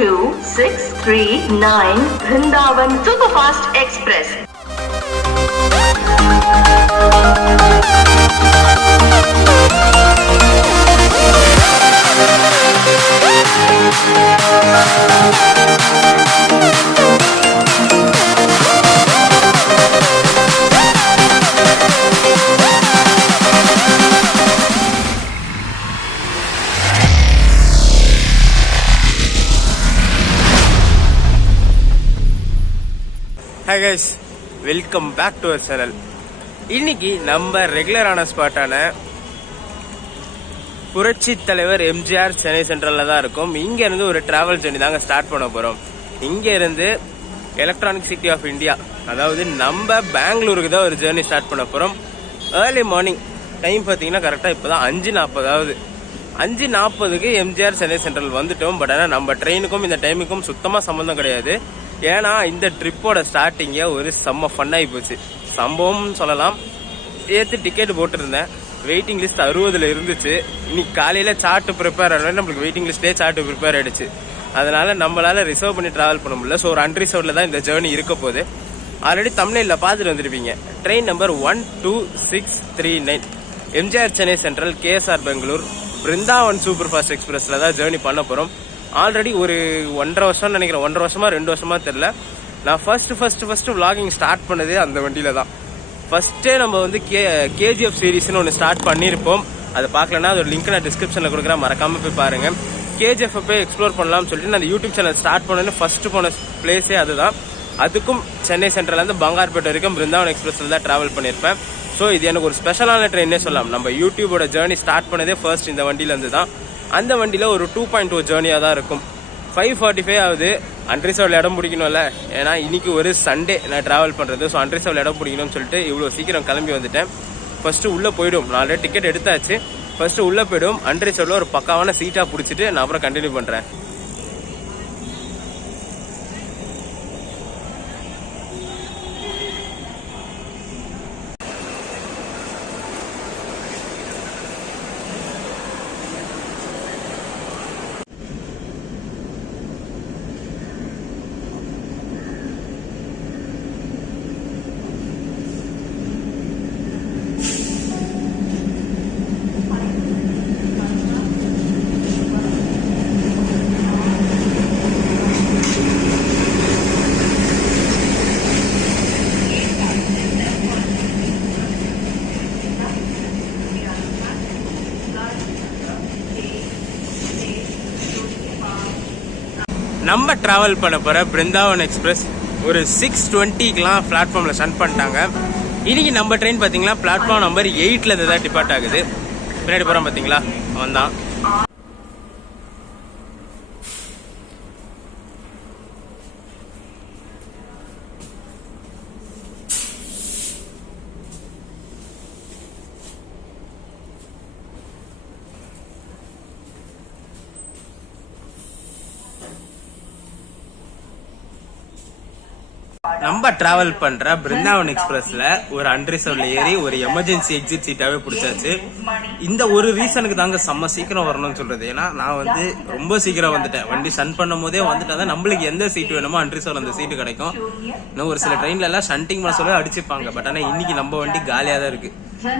12639 Vrindavan Superfast Express. Hi guys, welcome back to our channel. இன்னைக்கு நம்ம ரெகுலரான ஸ்பாட்டான புரட்சி தலைவர் எம்ஜிஆர் சென்னை சென்ட்ரல்ல தான் இருக்கும். இங்க இருந்து ஒரு டிராவல் ஜர்னி தாங்க ஸ்டார்ட் பண்ண போறோம். இங்க இருந்து எலக்ட்ரானிக் சிட்டி ஆஃப் இந்தியா, அதாவது நம்ம பெங்களூருக்கு தான் ஒரு ஜர்னி ஸ்டார்ட் பண்ண போறோம். ஏர்லி மார்னிங் டைம் பார்த்தீங்கன்னா கரெக்டாக இப்போதான் 5:40. 5:40க்கு எம்ஜிஆர் சென்னை சென்ட்ரல் வந்துட்டோம். பட் ஆனால் நம்ம ட்ரெயினுக்கும் இந்த டைமுக்கும் சுத்தமாக சம்மந்தம் கிடையாது. ஏன்னா இந்த ட்ரிப்போட ஸ்டார்டிங்கே ஒரு செம்ம ஃபன்னாகி போச்சு. சம்பவம் சொல்லலாம். சேர்த்து டிக்கெட் போட்டிருந்தேன். வெயிட்டிங் லிஸ்ட் 60ல் இருந்துச்சு. இன்னைக்கு காலையில் சார்ட்டு ப்ரிப்பேர் ஆனாலும் நம்மளுக்கு வெயிட்டிங் லிஸ்ட்டே சார்ட்டு ப்ரிப்பேர் ஆயிடுச்சு. அதனால நம்மளால ரிசர்வ் பண்ணி டிராவல் பண்ண முடியல. ஸோ ஒரு அன்ரிசர்வ்ல தான் இந்த ஜேர்னி இருக்க போகுது. ஆல்ரெடி தமிழ்ல பார்த்துட்டு வந்துருப்பீங்க. Train number 12639 MGR Chennai Central KSR Bangalore Brindavan super fast எக்ஸ்பிரஸ்ல தான் ஜேர்னி பண்ண போறோம். ஆல்ரெடி ஒரு 1.5 வருஷம் நினைக்கிறேன், 1.5 வருஷமா 2 வருஷமா தெரியல. நான் ஃபர்ஸ்ட் விளாகிங் ஸ்டார்ட் பண்ணதே அந்த வண்டியில தான். ஃபர்ஸ்டே நம்ம வந்து கேஜிஎஃப் சீரீஸ்னு ஒன்று ஸ்டார்ட் பண்ணியிருப்போம். அதை பார்க்கலன்னா அதோட லிங்க் நான் டிஸ்கிரிப்ஷனில் கொடுக்குறேன், மறக்காம போய் பாருங்க. கேஜிஎஃப் போய் எக்ஸ்ப்ளோர் பண்ணலாம்னு சொல்லிட்டு நான் யூடியூப் சேனல் ஸ்டார்ட் பண்ணேன்னு ஃபர்ஸ்ட் போன பிளேஸே அதுதான். அதுக்கும் சென்னை சென்ட்ரல்ல இருந்து பங்கார்பேட்டை வரைக்கும் பிருந்தாவன் எக்ஸ்பிரஸ்ல தான் டிராவல் பண்ணியிருப்பேன். ஸோ இது எனக்கு ஒரு ஸ்பெஷலான ட்ரெயினே சொல்லலாம். நம்ம யூடியூபோட ஜேர்னி ஸ்டார்ட் பண்ணதே ஃபர்ஸ்ட் இந்த வண்டியில இருந்து தான். அந்த வண்டியில ஒரு 2.2 ஜேர்னியாக தான் இருக்கும். 5:45 ஆகுது. அன்ரிசர்வ்ல இடம் பிடிக்கணும்ல, ஏன்னா இன்னைக்கு ஒரு சண்டே நான் டிராவல் பண்றது. ஸோ அன்ரிசர்வ்ல இடம் பிடிக்கணும்னு சொல்லிட்டு இவ்வளோ சீக்கிரம் கிளம்பி வந்துட்டேன். ஃபர்ஸ்ட் உள்ள போயிடும். நான் ஆல்ரெடி டிக்கெட் எடுத்தாச்சு. ஃபர்ஸ்ட் உள்ள போயிடும். அன்ரிசர்வ்ல ஒரு பக்காவான சீட்டா பிடிச்சிட்டு நான் அப்புறம் கண்டினியூ பண்றேன். நம்ம டிராவல் பண்ண போற பிருந்தாவன் எக்ஸ்பிரஸ் ஒரு 6:20க்குலாம் பிளாட்ஃபார்ம்ல ஸ்டாண்ட் பண்ணிட்டாங்க. இன்னைக்கு நம்ம ட்ரெயின் பாத்தீங்களா பிளாட்ஃபார்ம் நம்பர் 8ல தான் டிபார்ட் ஆகுது. பின்னாடி போறோம் பாத்தீங்களா, அவன் தான். நம்ம டிராவல் பண்ற பிருந்தாவன் எக்ஸ்பிரஸ்ல ஒரு அன்ரிசர்வ்ல ஏறி ஒரு எமர்ஜென்சி எக்ஸிட் சீட்டாவே பிடிச்சாச்சு. இந்த ஒரு ரீசனுக்கு தாங்க செம்ம சீக்கிரம் வரணும்னு சொல்றது. ஏன்னா நான் வந்து ரொம்ப சீக்கிரம் வந்துட்டேன். வண்டி சன் பண்ணும் போதே வந்துட்டா நம்மளுக்கு எந்த சீட் வேணுமோ அன்ரிசர்வ் அந்த சீட்டு கிடைக்கும். இன்னும் ஒரு சில ட்ரெயின்ல எல்லாம் ஷண்டிங் பண்ண சொல்ல அடிச்சுப்பாங்க. பட் ஆனா இன்னைக்கு நம்ம வண்டி காலியா தான் இருக்கு.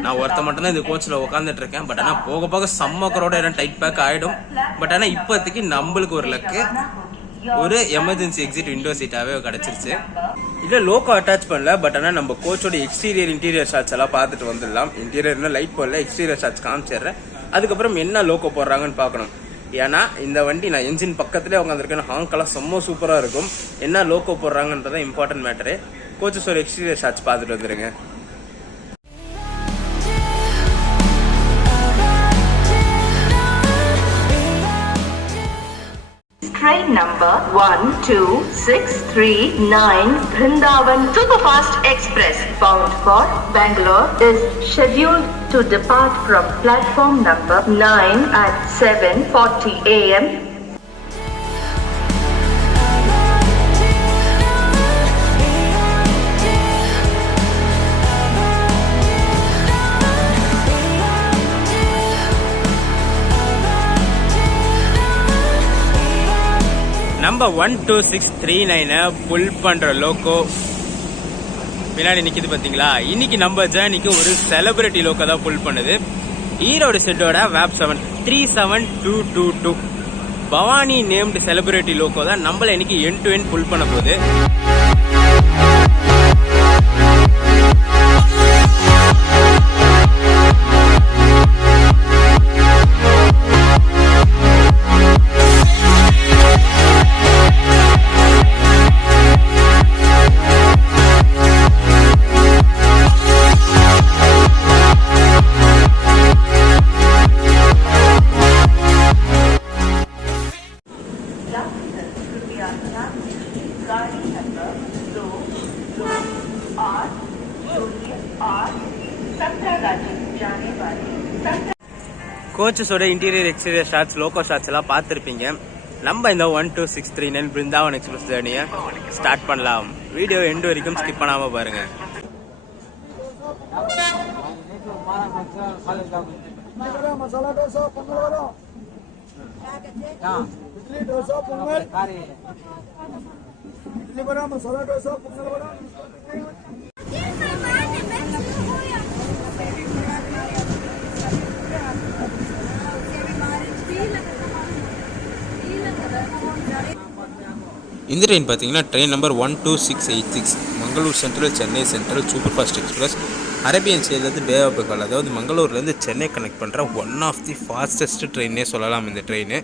நான் ஒருத்த மட்டும் தான் இந்த கோச்ல உட்காந்துட்டு இருக்கேன். பட் ஆனா போக போக சம்மக்கரோட இடம் டைட் பேக் ஆயிடும். பட் ஆனா இப்போதைக்கு நம்மளுக்கு ஒரு லக்கு, ஒரு எமர்ஜென்சி எக்ஸிட் விண்டோ சீட்டாவே கிடைச்சிருச்சு. இல்ல லோக்கோ அட்டாச் பண்ணல. பட் ஆனா நம்ம கோச்சோட எக்ஸ்டீரியர் இன்டீரியர் ஷாட்ஸ் எல்லாம் பார்த்துட்டு வந்துடலாம். இன்டீரியர் லைட் போடல, எக்ஸ்டீரியர் ஷாட்ஸ் காமிச்சிடுறேன். அதுக்கப்புறம் என்ன லோக்கோ போடுறாங்கன்னு பார்க்கணும். ஏன்னா இந்த வண்டி நான் என்ஜின் பக்கத்துலேயே உட்காந்துருக்கேன். ஹாங்கெல்லாம் செம்ம சூப்பரா இருக்கும். என்ன லோக்கோ போடுறாங்கன்றதான் இம்பார்ட்டன்ட் மேட்டரு. கோச்சஸோட எக்ஸ்டீரியர் ஷாட்ஸ் பார்த்துட்டு வந்துருங்க. Train number 12639 Vrindavan Superfast Express bound for Bangalore is scheduled to depart from platform number 9 at 7:40 a.m. நம்ம நம்ம 12639 புல் பண்ற லோக்கோ பின்னாடி நிக்குது பாத்தீங்களா. இன்னைக்கு நம்ம ஜேர்னிக்கு ஒரு செலிபிரிட்டி லோக்கோ தான் புல் பண்ணுது. ஈரோடு செட்டோட வேப் 7 37222 பவானி நேம்டு செலிபிரிட்டி லோக்கோ தான் நம்மள இன்னைக்கு எண்ட் டு எண்ட் புல் பண்ண போகுது. கோச்சஸோட interior exterior shots loco shots எல்லாம் பார்த்துருப்பீங்க. நம்ம இந்த 12639 பிருந்தாவன் எக்ஸ்பிரஸ் ஜேர்னியை ஸ்டார்ட் பண்ணலாம். வீடியோ எண்டு வரைக்கும் ஸ்கிப் பண்ணாம பாருங்க. मसाला डोसा पोंगल वाला इडली डोसा पोंगल इडली बड़ा मसाला डोसा पोंगल वाला இந்த ட்ரெயின் பார்த்தீங்கன்னா train number 12686 Mangalore Central Chennai Central super fast express. Arabian சைட்லேருந்து பே ஆஃப் பெங்கால், அதாவது மங்களூர்லேருந்து சென்னை கனெக்ட் பண்ணுற ஒன் ஆஃப் தி ஃபாஸ்டஸ்ட் ட்ரெயினே சொல்லலாம் இந்த ட்ரெயின்.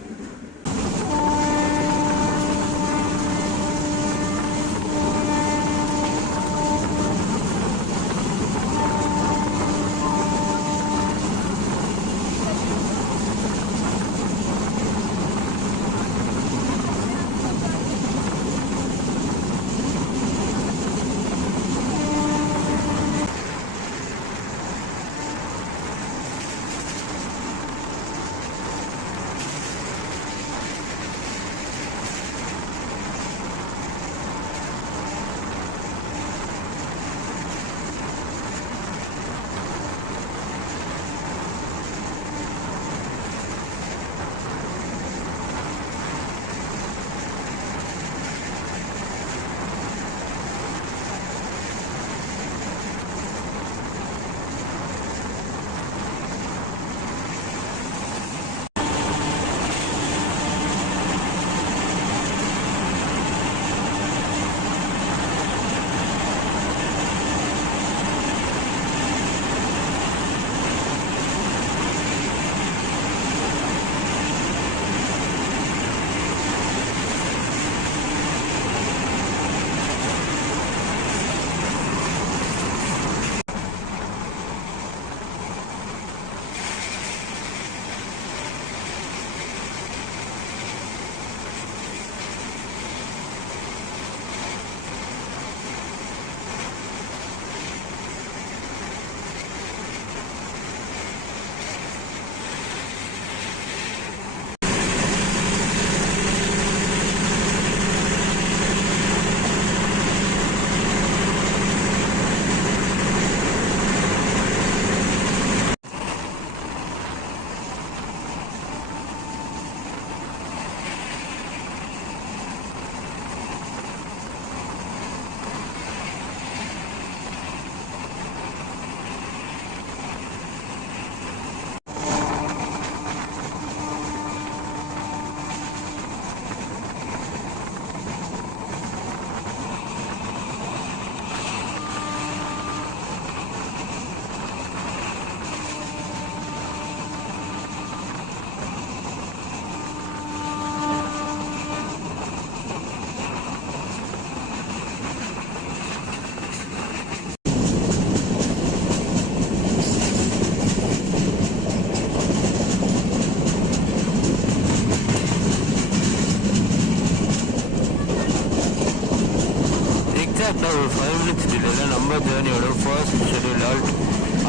எக்ஸாக்டாக ஒரு 5 மினிட்ஸ் டிலேயில் நம்ம ஜேர்னியோட first schedule halt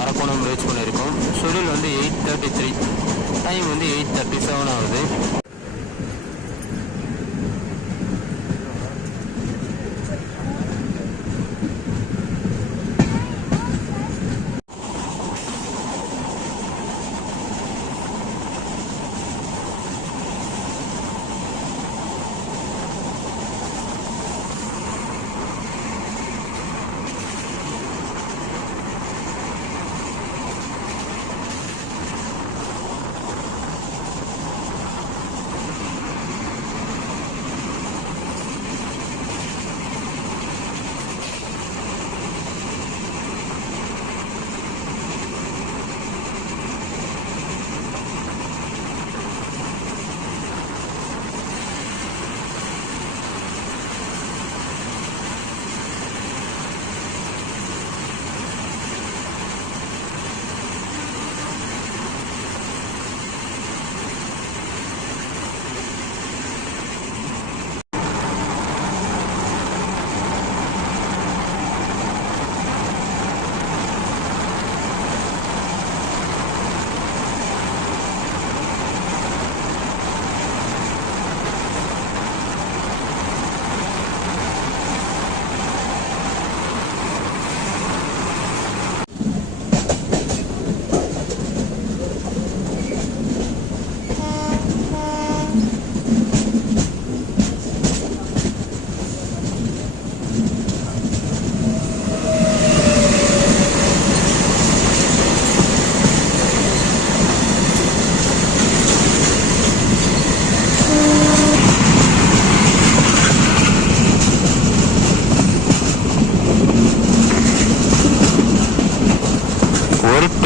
Arakkonam reach பண்ணியிருக்கோம். ஷெடியூல் வந்து 8:33, டைம் வந்து 8:37 ஆகுது.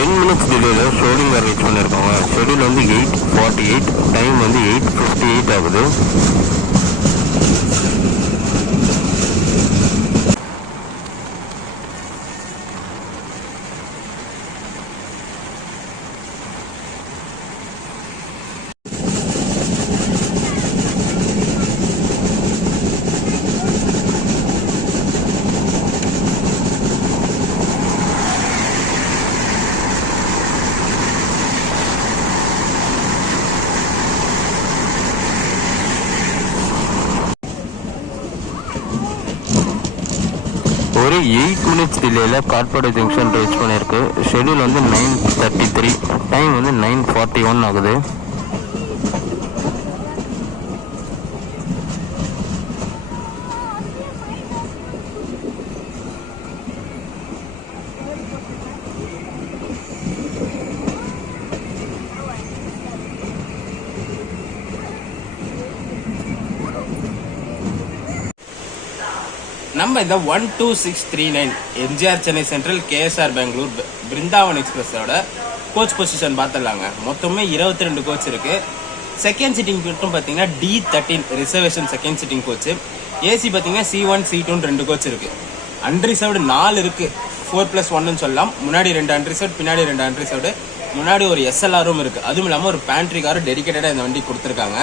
10 minutes டிலேயில் ஷோரிங்கை ரீச் பண்ணியிருக்காங்க. ஷெடியூல் வந்து 8:48, டைம் வந்து 8:58 ஆகுது. ஒரு 8 minutes டிலேயில் காட்பாடி ஜங்ஷன் ரீச் பண்ணியிருக்கு. ஷெடியூல் வந்து 9:33, டைம் வந்து 9:41 ஆகுது. நம்ம இந்த 12639 எம்ஜிஆர் சென்னை சென்ட்ரல் கேஎஸ்ஆர் பெங்களூர் பிருந்தாவன் எக்ஸ்பிரஸோட கோச் பொசிஷன் பார்த்துடலாங்க. மொத்தமே 22 கோச் இருக்கு. செகண்ட் சிட்டிங் மட்டும் பார்த்தீங்கன்னா D13 reservation second sitting coach. AC பார்த்தீங்கன்னா C1 C2 2 கோச் இருக்கு. அன்ரிசர்வ்டு 4 இருக்கு. 4+1 சொல்லலாம். முன்னாடி 2 அன்ரிசர்வ்டு, பின்னாடி 2 அன்ரிசர்வ்டு, முன்னாடி ஒரு SLRம் இருக்கு. அதுவும் இல்லாமல் ஒரு பேண்ட்ரி கார் டெடிக்கேட்டடாக இந்த வண்டி கொடுத்துருக்காங்க.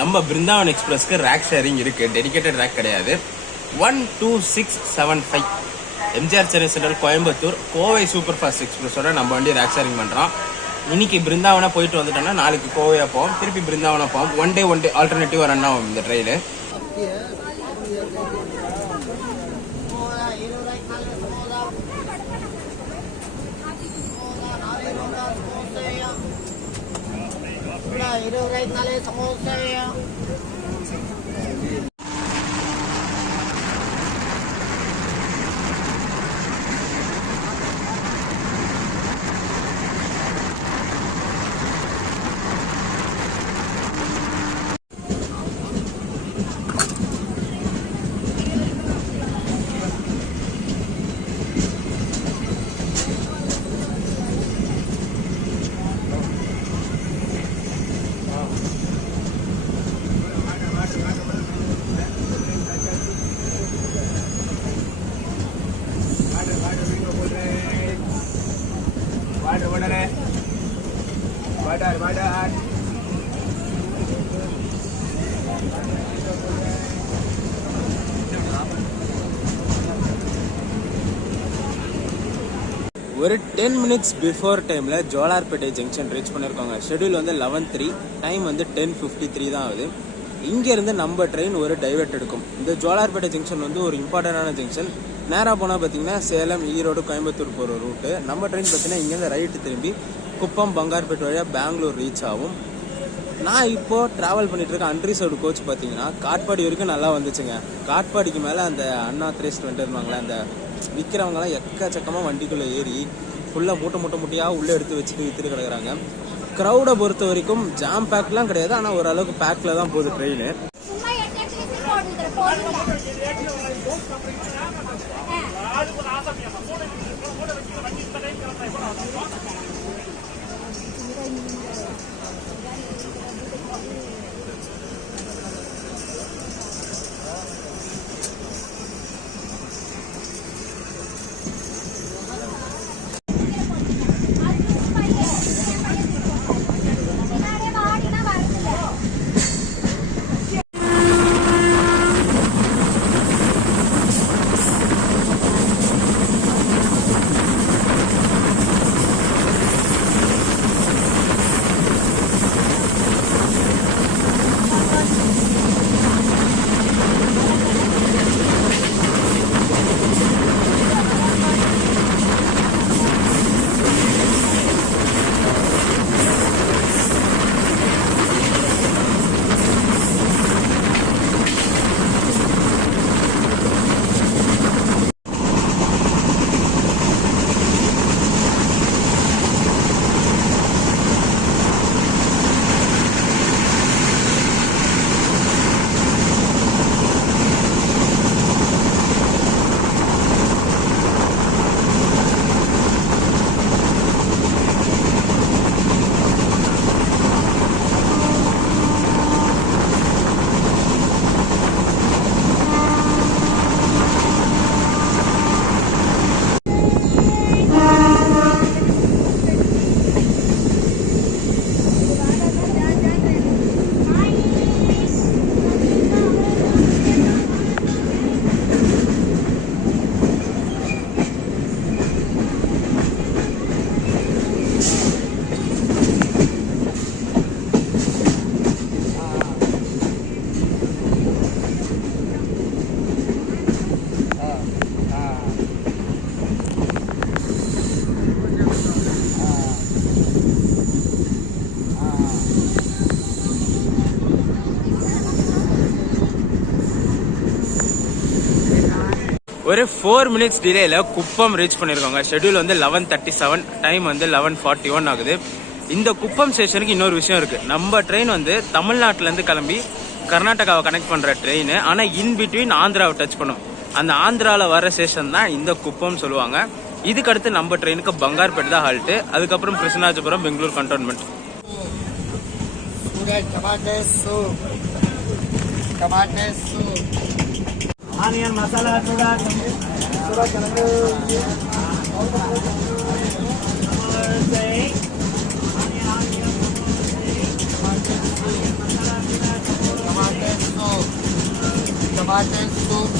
நம்ம பிருந்தாவன் எக்ஸ்பிரஸ்க்கு ரேக் ஷேரிங் இருக்கு, டெடிகேட்டட் ரேக் கிடையாது. 12675 MGR Chennai Central Coimbatore Kovai super fast எக்ஸ்பிரஸோட நம்ம வண்டி ரேக் ஷேரிங் பண்றோம். இன்னைக்கு பிருந்தாவனா போயிட்டு வந்துட்டோம்னா நாளைக்கு கோவையா போவோம், திருப்பி பிருந்தாவனா போவோம். ஒன் டே ஆல்டர்னேட்டிவா ரன் ஆகும் இந்த ட்ரெயின். ஒரு 10 மினிட்ஸ் பிஃபோர் டைமில் ஜோலார்பேட்டை ஜங்ஷன் ரீச் பண்ணியிருக்காங்க. ஷெடியூல் வந்து 11:03, டைம் வந்து 10:53 தான் ஆகுது. இங்கேருந்து நம்ம ட்ரெயின் ஒரு டைவர்ட் எடுக்கும். இந்த ஜோலார்பேட்டை ஜங்ஷன் வந்து ஒரு இம்பார்ட்டண்டான ஜங்ஷன். நேராக போனால் பார்த்தீங்கன்னா சேலம், ஈரோடு, கோயம்புத்தூர் போகிற ரூட்டு. நம்ம ட்ரெயின் பார்த்தீங்கன்னா இங்கேருந்து ரைட்டு திரும்பி குப்பம், பங்கார்பேட்டை வழியாக பெங்களூர் ரீச் ஆகும். நான் இப்போது ட்ராவல் பண்ணிட்டு இருக்க அன்ரிசர்வ்டு கோச் பார்த்தீங்கன்னா காட்பாடி வரைக்கும் நல்லா வந்துச்சுங்க. காட்பாடிக்கு மேலே அந்த அன்ஆத்தரைஸ்ட் வந்துருவாங்களே, அந்த விற்கிறவங்களாம் எக்கச்சக்கமாக வண்டிக்குள்ளே ஏறி ஃபுல்லாக மூட்டையாக உள்ளே எடுத்து வச்சுட்டு விற்றுட்டு கிடக்குறாங்க. க்ரௌடை பொறுத்த வரைக்கும் ஜாம் பேக்லாம் கிடையாது, ஆனால் ஓரளவுக்கு பேக்கில் தான் போகுது ட்ரெயின். ஒரு 4 மினிட்ஸ் டிலேல குப்பம் ரீச் பண்ணியிருக்காங்க. ஷெடியூல் வந்து 11:37, டைம் வந்து 11:41 ஆகுது. இந்த குப்பம் ஸ்டேஷனுக்கு இன்னொரு விஷயம் இருக்கு. நம்ம ட்ரெயின் வந்து தமிழ்நாட்டிலேருந்து கிளம்பி கர்நாடகாவை கனெக்ட் பண்ற ட்ரெயின், ஆனால் இன் பிட்வீன் ஆந்திராவை டச் பண்ணும். அந்த ஆந்திராவில் வர ஸ்டேஷன் தான் இந்த குப்பம் சொல்லுவாங்க. இதுக்கு அடுத்து நம்ம ட்ரெயினுக்கு பங்கார்பேட் தான் ஹால்ட்டு, அதுக்கப்புறம் கிருஷ்ணராஜபுரம், பெங்களூர் கண்டோன்மெண்ட். ஆனியன் மசாலா சுடா சுடா கிழங்கு टमाटर सूप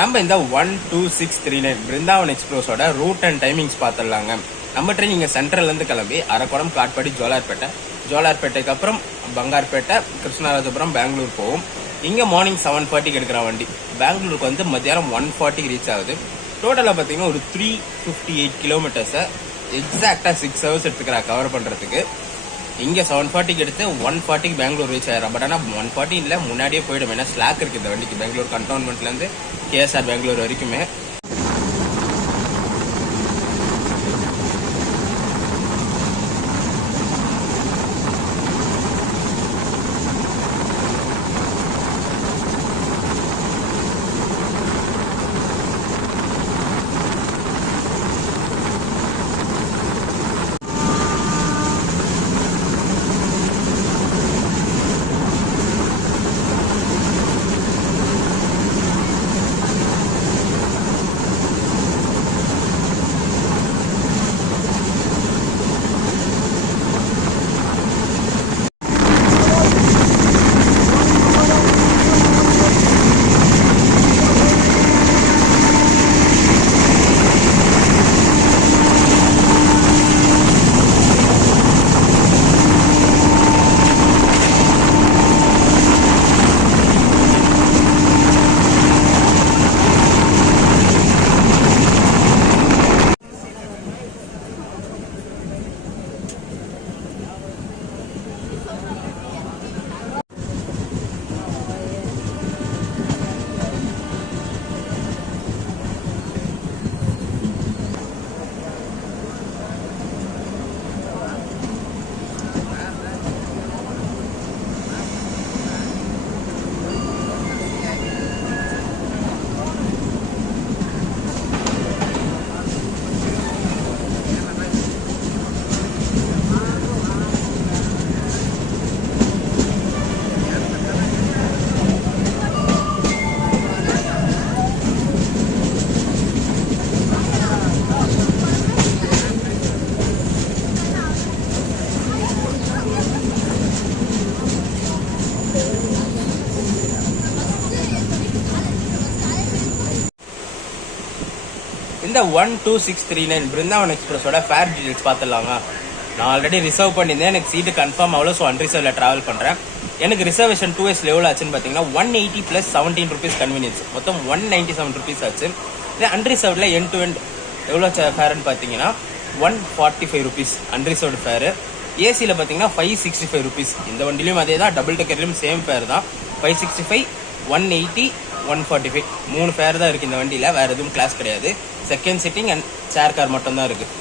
நம்ம இந்த 12639 பிருந்தாவன் எக்ஸ்பிரஸோட ரூட் அண்ட் டைமிங்ஸ் பார்த்துடலாங்க. நம்ம ட்ரெயின் இங்கே சென்ட்ரல்லேருந்து கிளம்பி அரக்கோணம், காட்பாடி, ஜோலார்பேட்டைக்கு அப்புறம் பங்கார்பேட்டை, கிருஷ்ணராஜபுரம், பெங்களூர் போகும். இங்கே மார்னிங் 7:40 எடுக்கிற வண்டி பெங்களூருக்கு வந்து மத்தியானம் 1:40 ரீச் ஆகுது. டோட்டலாக பார்த்தீங்கன்னா ஒரு 358 கிலோமீட்டர்ஸை எக்ஸாக்டாக 6 ஹவர்ஸ் எடுத்துக்கிறா கவர் பண்ணுறதுக்கு. இங்கே 7:40 எடுத்து 1:40 பெங்களூர் ரீச் ஆயிடும். பட் ஆனால் 1:40 இல்லை, முன்னாடியே போயிடும். ஏன்னா ஸ்லாக் இருக்குது இந்த வண்டிக்கு பெங்களூர் கண்டோன்மெண்ட்லேருந்து கேஎஸ்ஆர் பெங்களூர் வரைக்குமே. இந்த 12639 பிருந்தாவன் எக்ஸ்பிரஸோட ஃபேர் டீடைல்ஸ் பார்த்துடலாங்க. நான் ஆல்ரெடி ரிசர்வ் பண்ணியிருந்தேன், எனக்கு சீட்டு கன்ஃபார்ம் ஆகல, ஸோ அன்ரிசர்வ்ல ட்ராவல் பண்ணுறேன். எனக்கு ரிசர்வேஷன் 2S எவ்வளோ ஆச்சுன்னு பார்த்தீங்கன்னா 180 + 17 rupees கன்வீனியன்ஸ், மொத்தம் 197 rupees ஆச்சு. இதே அன்ரிசர்வ்ல எண்ட் டு எண்ட் எவ்வளோ ஃபேர்னு பார்த்தீங்கன்னா 145 rupees அன்ரிசர்வ்டு ஃபேரு. ஏசியில் பார்த்தீங்கன்னா 565 rupees. இந்த வண்டிலையும் அதே தான், டபுள் டெக்கர்லையும் சேம் ஃபேர் தான். 565, 180, 145 3 ஃபேர் தான் இருக்குது இந்த வண்டியில். வேறு எதுவும் கிளாஸ் கிடையாது. Second sitting and chair car மட்டும் தான் இருக்குது.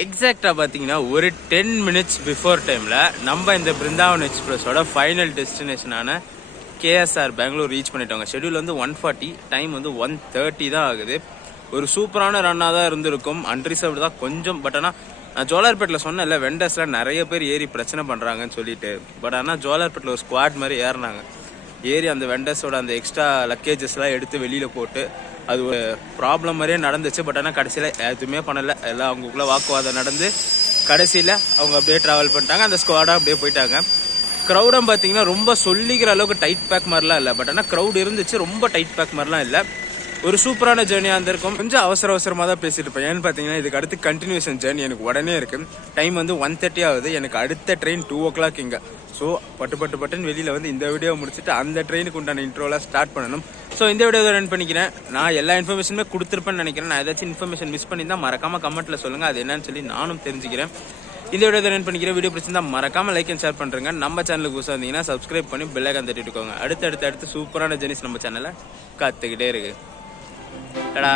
எக்ஸாக்டாக பார்த்தீங்கன்னா ஒரு 10 minutes பிஃபோர் டைமில் நம்ம இந்த பிருந்தாவன் எக்ஸ்பிரஸோட ஃபைனல் டெஸ்டினேஷனான கேஎஸ்ஆர் பெங்களூர் ரீச் பண்ணிட்டோங்க. ஷெடியூல் வந்து 1:40, டைம் வந்து 1:30 தான் ஆகுது. ஒரு சூப்பரான ரன்னாக தான் இருந்திருக்கும். அன்ரிசர்வ்டு தான் கொஞ்சம். பட் ஆனால் நான் ஜோலார்பேட்டில் சொன்னேன்ல, வெண்டர்ஸில் நிறைய பேர் ஏறி பிரச்சனை பண்ணுறாங்கன்னு சொல்லிட்டு. பட் ஆனால் ஜோலார்பேட்டில் ஒரு ஸ்குவாட் மாதிரி ஏறினாங்க. ஏறி அந்த வெண்டர்ஸோட அந்த எக்ஸ்ட்ரா லக்கேஜஸ்லாம் எடுத்து வெளியில் போட்டு அது ஒரு ப்ராப்ளம் மாதிரியே நடந்துச்சு. பட் ஆனால் கடைசியில் எதுவுமே பண்ணலை. எல்லாம் அவங்களுக்குள்ள வாக்குவாதம் நடந்து கடைசியில் அவங்க அப்படியே ட்ராவல் பண்ணிட்டாங்க. அந்த ஸ்குவாடாக அப்படியே போயிட்டாங்க. க்ரௌடும் பார்த்தீங்கன்னா ரொம்ப சொல்லிக்கிற அளவுக்கு டைட் பேக் மாதிரிலாம் இல்லை. பட் ஆனால் க்ரௌட் இருந்துச்சு, ரொம்ப டைட் பேக் மாதிரிலாம் இல்லை. ஒரு சூப்பரான ஜேர்னியாக இருந்திருக்கும். கொஞ்சம் அவசரமாக தான் பேசிட்டு இருப்பேன். ஏன்னு பார்த்தீங்கன்னா இதுக்கு அடுத்து கண்டினியூஷன் ஜேர்னி எனக்கு உடனே இருக்குது. டைம் வந்து 1:30 ஆகுது. எனக்கு அடுத்த ட்ரெயின் 2 o'clock இங்கே. ஸோ பட்டுன்னு வெளியில் வந்து இந்த வீடியோ முடிச்சுட்டு அந்த ட்ரெயினுக்கு உண்டான இன்ட்ரோலாம் ஸ்டார்ட் பண்ணணும். ஸோ இந்த வீடியோ ரன் பண்ணிக்கிறேன். நான் எல்லா இன்ஃபர்மேஷனுமே கொடுத்துருப்பேன்னு நினைக்கிறேன். நான் ஏதாச்சும் இன்ஃபர்மேஷன் மிஸ் பண்ணியிருந்தால் மறக்காமல் கமெண்ட்டில் சொல்லுங்கள், அது என்னன்னு சொல்லி நானும் தெரிஞ்சுக்கிறேன். இந்த வீடியோ ரன் பண்ணிக்கிறேன். வீடியோ பிடிச்சிருந்தா மறக்காமல் லைக் அண்ட் ஷேர் பண்ணுறேங்க. நம்ம சேனலுக்கு புதுசாக வந்தீங்கன்னா சப்ஸ்கிரைப் பண்ணி பெல் ஐகான் தட்டிட்டுக்கோங்க. அடுத்து சூப்பரான ஜெர்னிஸ் நம்ம சேனலில் காத்துக்கிட்டே இருக்கு. டடா.